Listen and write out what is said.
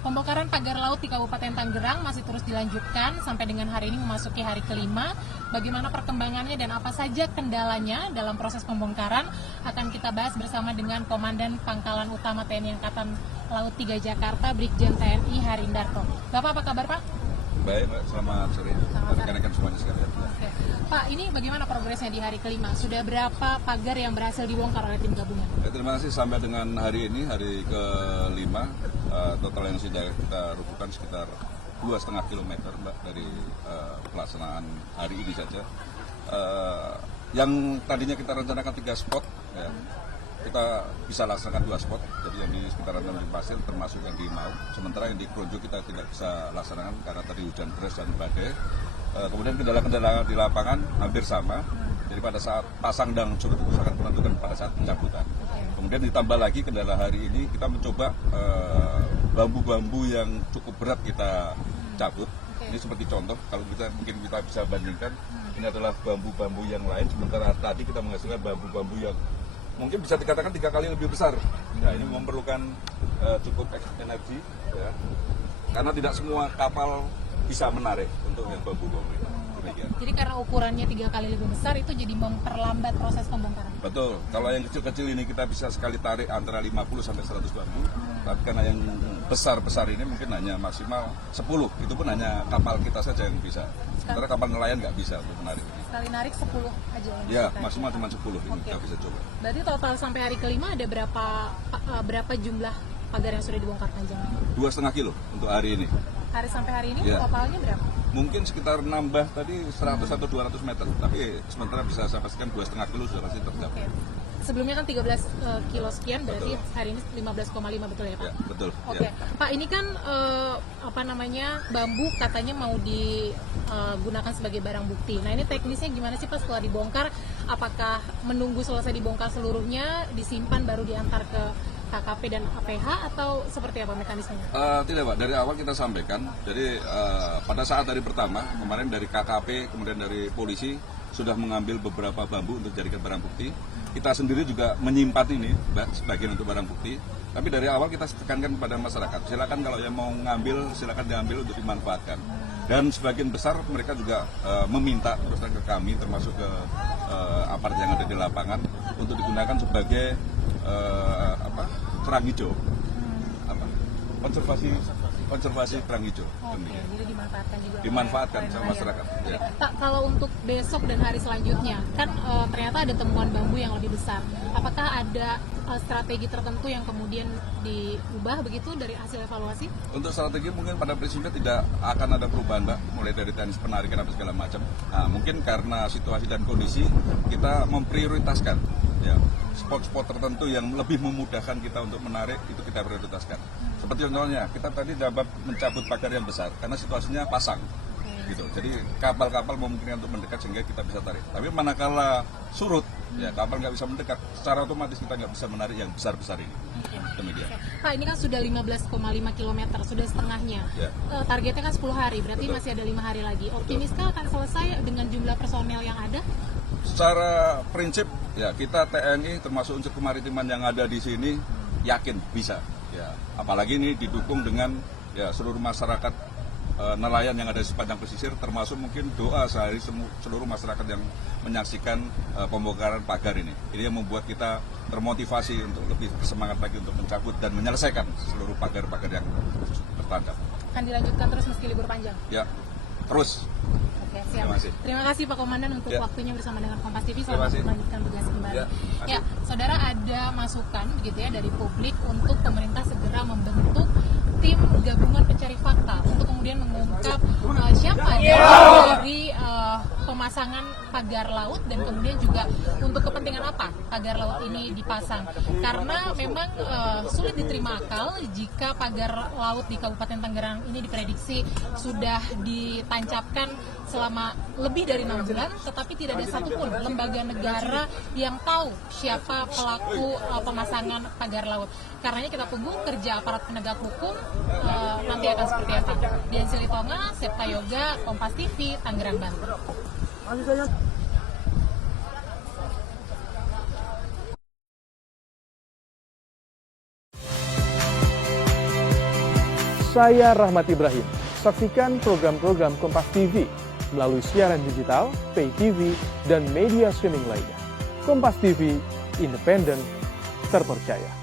Pembongkaran pagar laut di Kabupaten Tangerang masih terus dilanjutkan sampai dengan hari ini memasuki hari kelima. Bagaimana perkembangannya dan apa saja kendalanya dalam proses pembongkaran akan kita bahas bersama dengan Komandan Pangkalan Utama TNI Angkatan Laut 3 Jakarta, Brigjen TNI Harindarto. Bapak, apa kabar Pak? Baik Mbak, selamat sore. Rekan-rekan semuanya sekalian. Oke. Pak, ini bagaimana progresnya di hari kelima? Sudah berapa pagar yang berhasil dibongkar oleh tim gabungan? Terima kasih. Sampai dengan hari ini, hari kelima, total yang sudah kita rubuhkan sekitar 2,5 km Mbak, dari pelaksanaan hari ini saja. Yang tadinya kita rencanakan 3 spot, ya, kita bisa laksanakan 2 spot, jadi yang di sekitaran Tanjung Pasir termasuk yang di Mau. Sementara yang di Kronjo kita tidak bisa laksanakan karena tadi hujan deras dan badai. Kemudian kendala-kendala di lapangan hampir sama, jadi pada saat pasang dan surut itu sangat menentukan pada saat pencabutan. Kemudian ditambah lagi kendala hari ini kita mencoba bambu-bambu yang cukup berat kita cabut. Ini seperti contoh, kalau kita mungkin kita bisa bandingkan, ini adalah bambu-bambu yang lain, sementara tadi kita menghasilkan bambu-bambu yang mungkin bisa dikatakan 3 kali lebih besar. Nah, ini memerlukan cukup energi, ya, karena tidak semua kapal bisa menarik untuk yang bambu-bambu ini. Jadi karena ukurannya 3 kali lebih besar itu jadi memperlambat proses pembongkaran. Betul. Kalau yang kecil-kecil ini kita bisa sekali tarik antara 50 sampai 100 bambu. Tapi karena yang besar-besar ini mungkin hanya maksimal 10. Itu pun hanya kapal kita saja yang bisa. Sementara kapal nelayan nggak bisa untuk menarik ini. Sekali narik 10 aja. Ya, maksimal cuma 10 ini kita bisa coba. Berarti total sampai hari kelima ada berapa jumlah pagar yang sudah dibongkar panjangnya? 2,5 kilo untuk hari ini. Hari sampai hari ini Ya. totalnya berapa? Mungkin sekitar nambah tadi 100 atau 200 meter. Tapi sementara bisa saya pastikan 2,5 kilo sudah pasti tercapai. Sebelumnya kan 13 kilo sekian, berarti betul. Hari ini 15,5 betul ya Pak? Ya, betul. Oke, Ya. Pak, ini kan bambu katanya mau digunakan sebagai barang bukti. Nah, ini teknisnya gimana sih Pak setelah dibongkar? Apakah menunggu selesai dibongkar seluruhnya, disimpan baru diantar ke KKP dan APH atau seperti apa mekanismenya? Tidak Pak, dari awal kita sampaikan. Jadi pada saat hari pertama, kemarin dari KKP, kemudian dari polisi sudah mengambil beberapa bambu untuk dijadikan barang bukti. Kita sendiri juga menyimpan ini, Mbak, sebagian untuk barang bukti. Tapi dari awal kita tekankan kepada masyarakat, silakan kalau yang mau ngambil, silakan diambil untuk dimanfaatkan. Dan sebagian besar mereka juga meminta terus terang ke kami, termasuk ke aparat yang ada di lapangan, untuk digunakan sebagai kerang hijau, konservasi kerang hijau. Jadi dimanfaatkan juga. Dimanfaatkan sama masyarakat. Ya. Pak, kalau untuk besok dan hari selanjutnya, kan ternyata ada temuan bambu yang lebih besar. Apakah ada strategi tertentu yang kemudian diubah begitu dari hasil evaluasi? Untuk strategi mungkin pada prinsipnya tidak akan ada perubahan Mbak, mulai dari teknis penarikan atau segala macam. Nah, mungkin karena situasi dan kondisi kita memprioritaskan, ya, spot-spot tertentu yang lebih memudahkan kita untuk menarik itu kita prioritaskan. Seperti contohnya kita tadi dapat mencabut pagar yang besar karena situasinya pasang. Gitu. Jadi kapal-kapal memungkinkan untuk mendekat sehingga kita bisa tarik. Tapi manakala surut, ya kapal nggak bisa mendekat, secara otomatis kita nggak bisa menarik yang besar-besar ini. Demikian. Pak, ini kan sudah 15,5 km, sudah setengahnya. Ya. Targetnya kan 10 hari, berarti Betul. Masih ada 5 hari lagi. Optimiskah akan selesai dengan jumlah personel yang ada? Secara prinsip, ya kita TNI termasuk unsur kemaritiman yang ada di sini yakin bisa. Ya, apalagi ini didukung dengan ya seluruh masyarakat nelayan yang ada di sepanjang pesisir, termasuk mungkin doa sehari seluruh masyarakat yang menyaksikan pembongkaran pagar ini. Ini yang membuat kita termotivasi untuk lebih bersemangat lagi untuk mencabut dan menyelesaikan seluruh pagar-pagar yang tertangkap. Akan dilanjutkan terus meski libur panjang? Ya, terus. Oke, siap. Terima kasih Pak Komandan untuk waktunya bersama dengan Kompas TV. Selamat melanjutkan tugas kembali. Ya, saudara, ada masukan begitu ya dari publik untuk pemerintah segera membentuk tim gabungan pencari fakta untuk kemudian mengungkap siapa dari pemasangan pagar laut dan kemudian juga untuk kepentingan apa pagar laut ini dipasang, karena memang sulit diterima akal jika pagar laut di Kabupaten Tangerang ini diprediksi sudah ditancapkan selama lebih dari 6 bulan, tetapi tidak ada satupun lembaga negara yang tahu siapa pelaku pemasangan pagar laut. Karenanya kita tunggu kerja aparat penegak hukum nanti akan seperti apa. Dian Silitonga, Septa Yoga, Kompas TV, Tangerang, Banten. Saya Rahmat Ibrahim. Saksikan program-program Kompas TV melalui siaran digital, pay TV, dan media streaming lainnya. Kompas TV, independen, terpercaya.